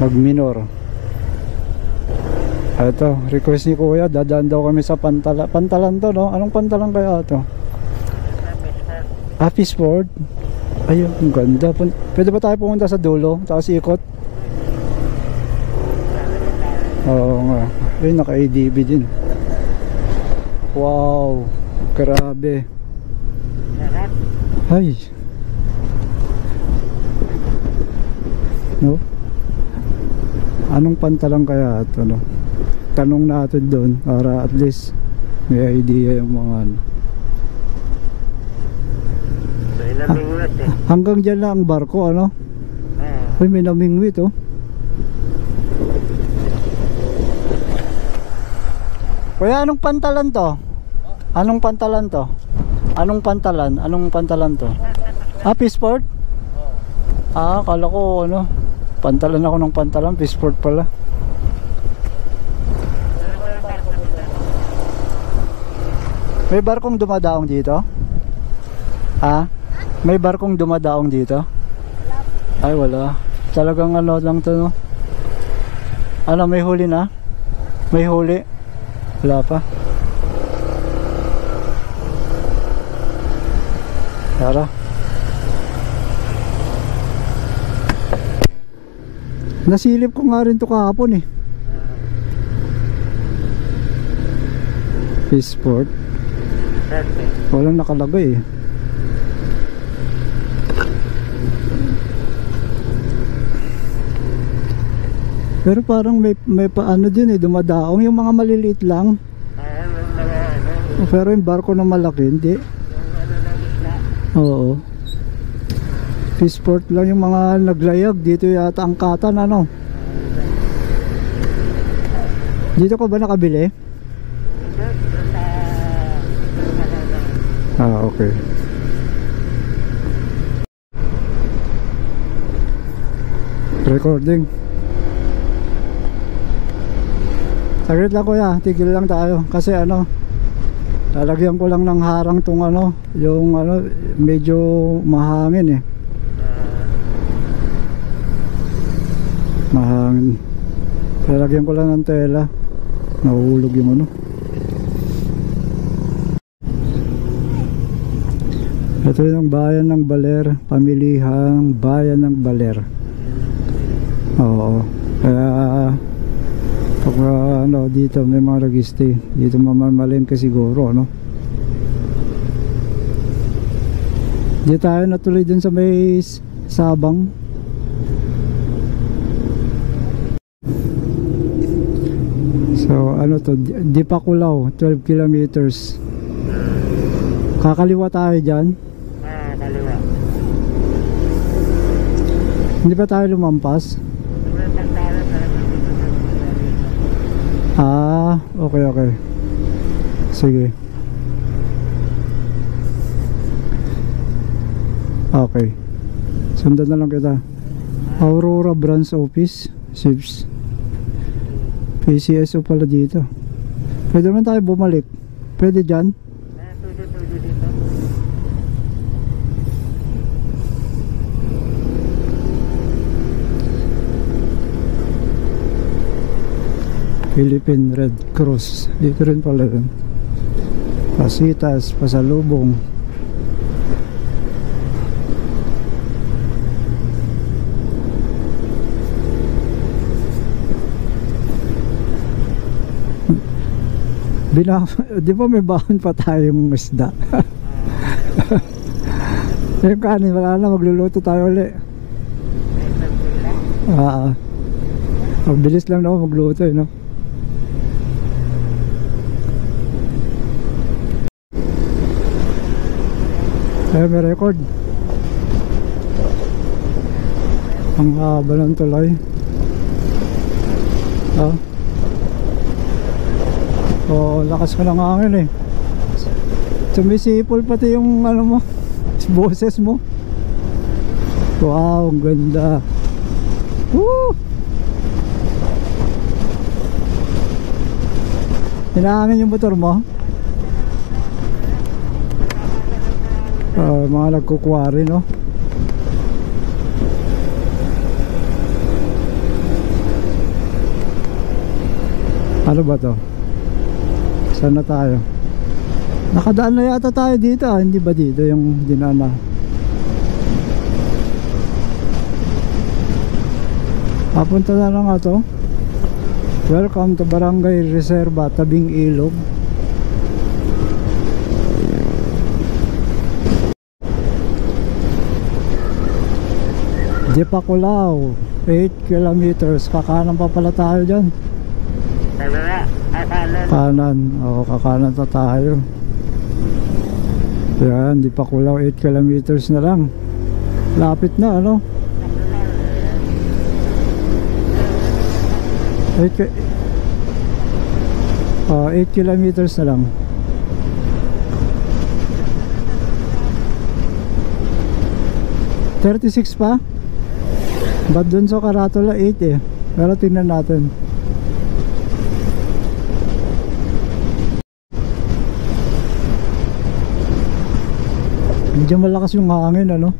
mag minor. Ito, request ni kuya, dadaan daw kami sa pantalan to, no? Anong pantalan kaya to? Fishport. Ayun, ang ganda. Pwede ba tayo pumunta sa dulo tapos ikot? Oo nga. Ayun, naka-ADB din. Wow, grabe. Ay, no? Anong pantalan kaya ito, no? Tanong natin doon para at least may idea yung mga ano. So, inamingwit eh. Hanggang dyan lang ang barko, ano? Uy, may namingwit, oh. Kuya, anong pantalan to? Anong pantalan to? Anong pantalan? Anong pantalan to? Fishport? Kala ko ano, pantalan ako ng pantalan, Fishport pala. May barkong dumadaong dito? May barkong dumadaong dito? Ay, wala. Talagang ano lang to, no? Ano, may huli na? May huli? Wala pa. Tara. Nasilip ko nga rin to kahapon eh. Fishport. Walang nakalagay eh. Pero parang may paano din eh, dumadaong yung mga maliliit lang. Pero yung barko na malaki hindi. Oo. Fishport lang yung mga naglayag. Dito yata ang katan, ano? Dito ko ba nakabili? Okay. Recording. Saglit lang kuya, tigil lang tayo. Kasi ano, lalagyan ko lang ng harang tong ano, yung ano, medyo mahangin eh. Mahangin. Lalagyan ko lang ng tela. Nahuhulog yung ano. Ito yung bayan ng Baler, pamilihang bayan ng Baler. Oo. Kaya pag ano, dito may mga nag-stay. Dito mamamalengke siguro, no? Di tayo natuloy dun sa may Sabang. So ano to, Dipakulaw, 12 kilometers. Kakaliwa tayo dyan. Kaliwa. Hindi pa tayo lumampas? Okay. Sige. Okay. Sundan na lang kita. Aurora Branch Office, SIPS. PCSO pala dito. Pwede naman tayo bumalik. Pwede dyan? Philippine Red Cross. Dito rin pala yun. Pasitas, pasalubong. Di ba may baon pa tayong isda? Yung kanin, wala na, magluluto tayo ulit. Mabilis lang na magluto eh, no? Ay, may record. Ang haba ng tulay. Lakas ka ng hangin eh. Sumisipol pati yung ano mo, boses mo. Wow, ang ganda. Woo! Hinahangin yung motor mo? Mga nagkukwari, no? Ano ba to? Saan na tayo? Nakadaan na yata tayo dito ah. Hindi ba dito yung dinaan na? Papunta na lang nga to. Welcome to Barangay Reserva, Tabing Ilog. Dipakulao, 8 kilometers. Kakanan pa pala tayo dyan. Kaliwa. Kanan. Kanan. Oo, kakanan pa tayo. Yan, Dipakulao, 8 kilometers na lang. Lapit na, ano? 8 kilometers na lang. $36 pa? Ba't dun sa Karatula 8 eh? Pero tingnan natin. Medyo malakas yung hangin, ano?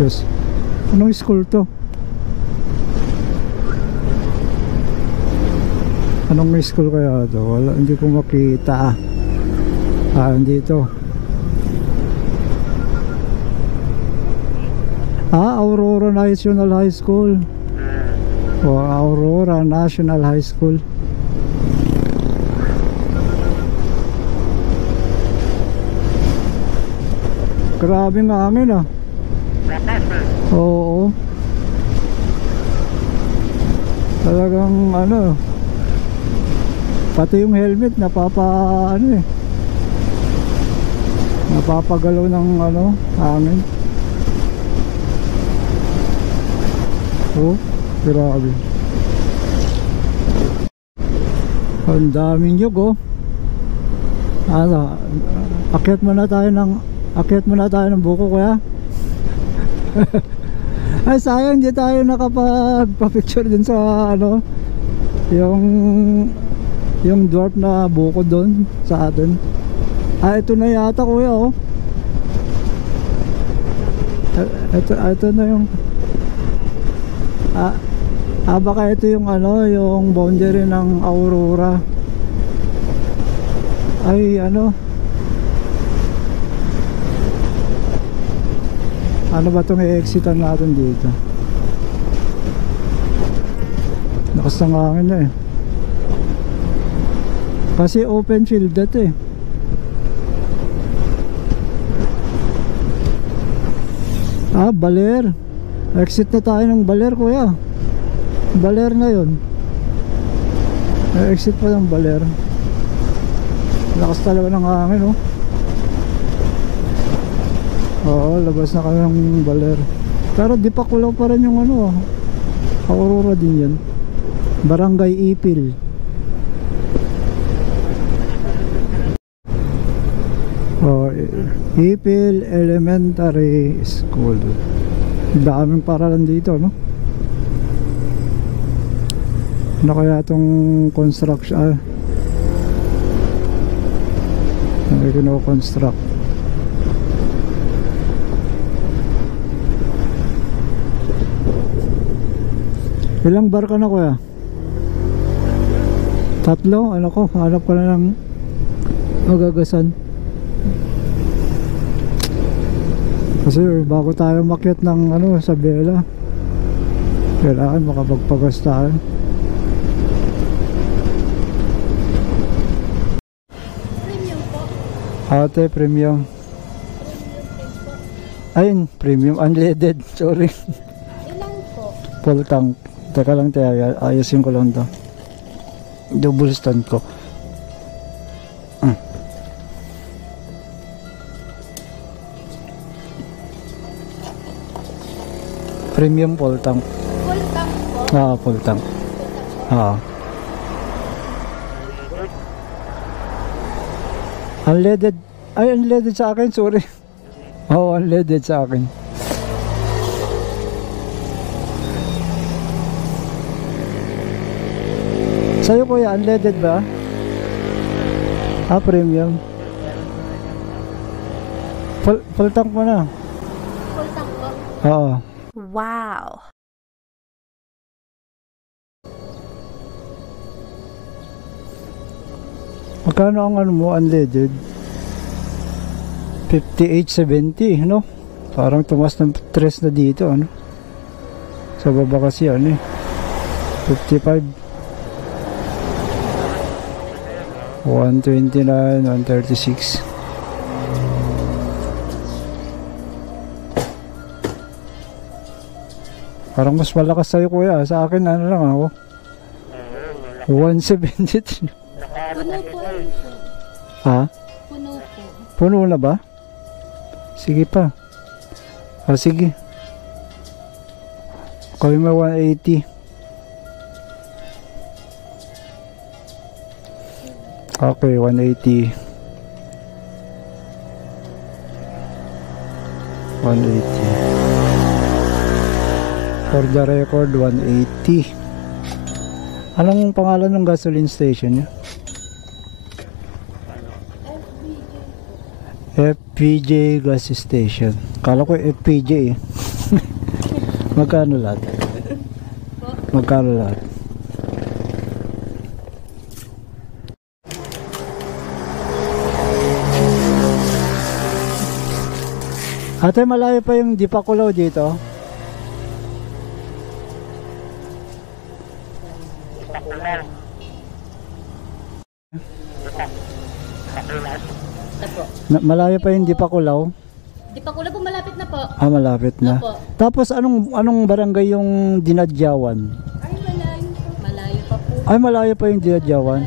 Diyos. Anong school to? Anong school kaya to? Wala, hindi ko makita. Dito. Aurora National High School. O Aurora National High School. Grabe nga hangin ah. Oo. Talagang ano, pati yung helmet napapagalaw ng ano, hangin. Oh, grabe. Ang daming yug oh. Ano, akyat muna tayo ng buko kuya. Ay sayang di tayo nakapagpa-picture din sa ano yung dwarf na buko doon sa atin. Ito na yata kuya oh. Ito na yung baka ito yung ano, yung boundary ng Aurora. Ay ano ba itong i-exitan natin dito? Lakas ng hangin na eh. Kasi open field dito eh. Baler. Exit na tayo ng Baler kuya. Baler na yun. Exit pa ng Baler. Lakas talaga ng hangin oh. Oo, labas na kami ng Baler. Pero Dipakulao pa rin yung ano, Aurora din yan. Barangay Ipil. Ipil Elementary School. Daming paralan dito, no? Ano kaya itong construction? Ano kino-construct? Ilang bar ka na kuya? 3? Ano ko? Hanap ko na ng magagasan. Kasi bago tayo makyat ng ano sa Bella, kailangan makapagpagas tayo. Premium po. Ate, premium. Ayun, premium unleaded. Sorry. Ilang po? Full tank. Teka lang tayo, ayusin ko lang to. Double stand ko. Premium full tank. Full tank po? Full tank. Unleaded. Ay, unleaded sa akin, sorry. Unleaded sa akin. Sa'yo kuya, unleaded ba? Premium. Full tank mo na. Full tank po. Oo. Wow. Magkano ang ano mo, unleaded? 58.70, no? Parang tumas ng 3 na dito, ano? Sa baba kasi, ano eh. 55. 129, 136. Parang mas malakas sa'yo, kuya. Sa akin, ano lang ako. 173. Puno po. Ha? Puno po. Puno na ba? Sige pa. Sige. Kami may 180. Okay, 180. 180. For the record, 180. Anong pangalan ng gasoline station niya? FPJ gas station. Kala ko FPJ eh. Magkano lahat? Magkano lahat? Ate, malayo pa yung Dipakulaw dito? Malayo pa yung Dipakulaw? Dipakulaw po, malapit na po. Ah, malapit na. Opo. Tapos anong barangay yung Dinadyawan? Ay, malayo po. Malayo pa po. Ay, malayo pa yung Dinadyawan.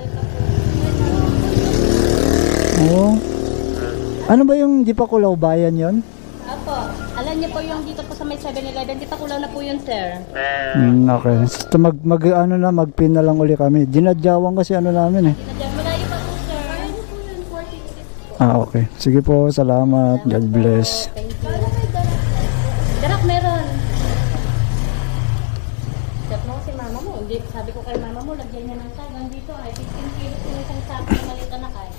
Oo. Ano ba yung Dipakulaw, bayan yon? Apo. Alam niyo po yung dito po sa may 7-Eleven. Dipakulaw na po yun, sir. Okay. So, magpin na lang uli kami. Dinadyawan kasi ano namin eh. Malayo pa po, sir. Malayo po yun, 40 minutes. Okay. Sige po, salamat. God bless. Thank you. Darak meron. Step mo si mama mo. Hindi, sabi ko kay mama mo, lagyan niya ng tag. Nandito ay 15 kilos yung isang sako na malita na kay.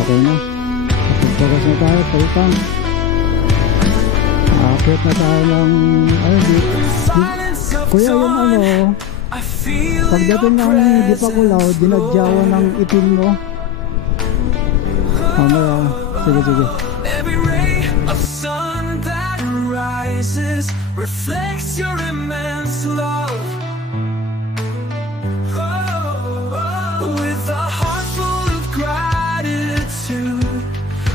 Okay na. Pagpagas na tayo, palitang. Akit na tayo ng... Kuya, yung ano, pagdating ng Dipakulaw, dinadyawan ng itim mo. Mamaya, sige. Every ray of sun that rises reflects your immense love. With a heart full of gratitude,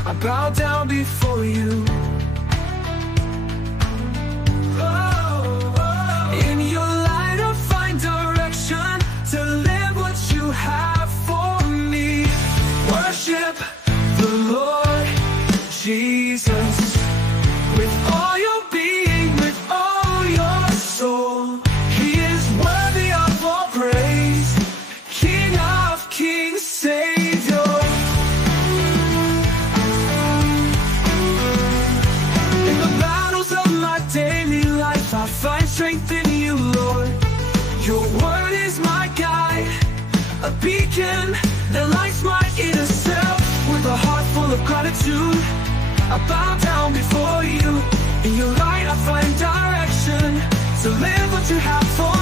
I bow down before you. In your light I find direction to live what you have for me. Worship the Lord Jesus with all your being, with all your soul. He is worthy of all praise, King of kings, Savior. In the battles of my daily life, I find strength in you, Lord. Your word is my guide, a beacon that lights my inner self. With a heart full of gratitude, I bow down before you. In your light I find direction to live what you have for